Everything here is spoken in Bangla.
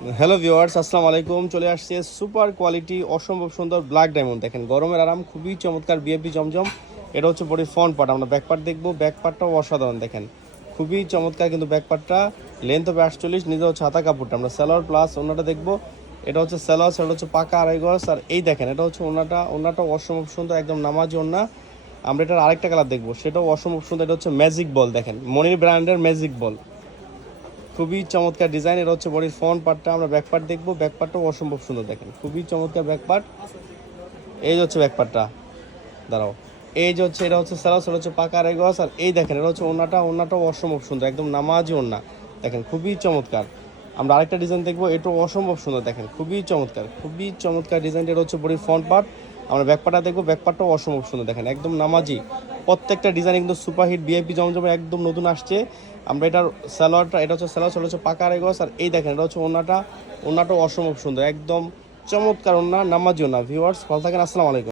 হ্যালো ভিউয়ার্স, আসসালামু আলাইকুম। চলে আসছে সুপার কোয়ালিটি অসম্ভব সুন্দর ব্ল্যাক ডায়মন্ড। দেখেন গরমের আরাম, খুবই চমৎকার বিএপি জমজম। এটা হচ্ছে বডির ফ্রন্ট পার্ট। আমরা ব্যাক পার্ট দেখবো। ব্যাক পার্টটাও অসাধারণ, দেখেন খুবই চমৎকার। কিন্তু ব্যাক পার্টটা লেন্থ হবে 48, নিজে হচ্ছে হাতা কাপড়টা। আমরা সালোয়ার প্লাস ওনাটা দেখবো। এটা হচ্ছে সালোয়ার, সেটা হচ্ছে পাকা আড়াই গজ। আর এই দেখেন এটা হচ্ছে ওনাটাও অসম্ভব সুন্দর, একদম নামাজি ওনা। আমরা এটার আরেকটা কালার দেখবো, সেটাও অসম্ভব সুন্দর। এটা হচ্ছে ম্যাজিক বল, দেখেন মনির ব্র্যান্ডের ম্যাজিক বল, খুবই চমৎকার ডিজাইন। এটা হচ্ছে বডির ফ্রন্ট পার্টটা। আমরা ব্যাক পার্ট দেখবো। ব্যাক পার্টটাও অসম্ভব সুন্দর, দেখেন খুবই চমৎকার ব্যাক পার্ট। এই যে হচ্ছে ব্যাক পার্টটা, দাঁড়াও। এই যে হচ্ছে এটা হচ্ছে স্যালোস, এটা হচ্ছে পাকা রেগস। আর এই দেখেন এটা হচ্ছে ওনাটাও অসম্ভব সুন্দর, একদম নামাজি ওনা, দেখেন খুবই চমৎকার। আমরা আরেকটা ডিজাইন দেখবো, এটাও অসম্ভব সুন্দর, দেখেন খুবই চমৎকার ডিজাইনটা। এটা হচ্ছে বডির ফ্রন্ট পার্ট। আমরা ব্যাক পার্টটা দেখবো। ব্যাক পার্টটাও অসম্ভব সুন্দর, দেখেন একদম নামাজি। প্রত্যেকটা ডিজাইন কিন্তু সুপারহিট বিআইপি জমজমে একদম নতুন আসছে। আমরা এটার স্যালোয়ারটা, এটা হচ্ছে স্যালোয়ার, সেটা হচ্ছে পাকা রেগস। আর এই দেখেন এটা হচ্ছে ওনাটাও অসম্ভব সুন্দর, একদম চমৎকার ওনা, নামাজি ওনা। ভিউয়ার্স ভালো থাকেন, আসসালামু আলাইকুম।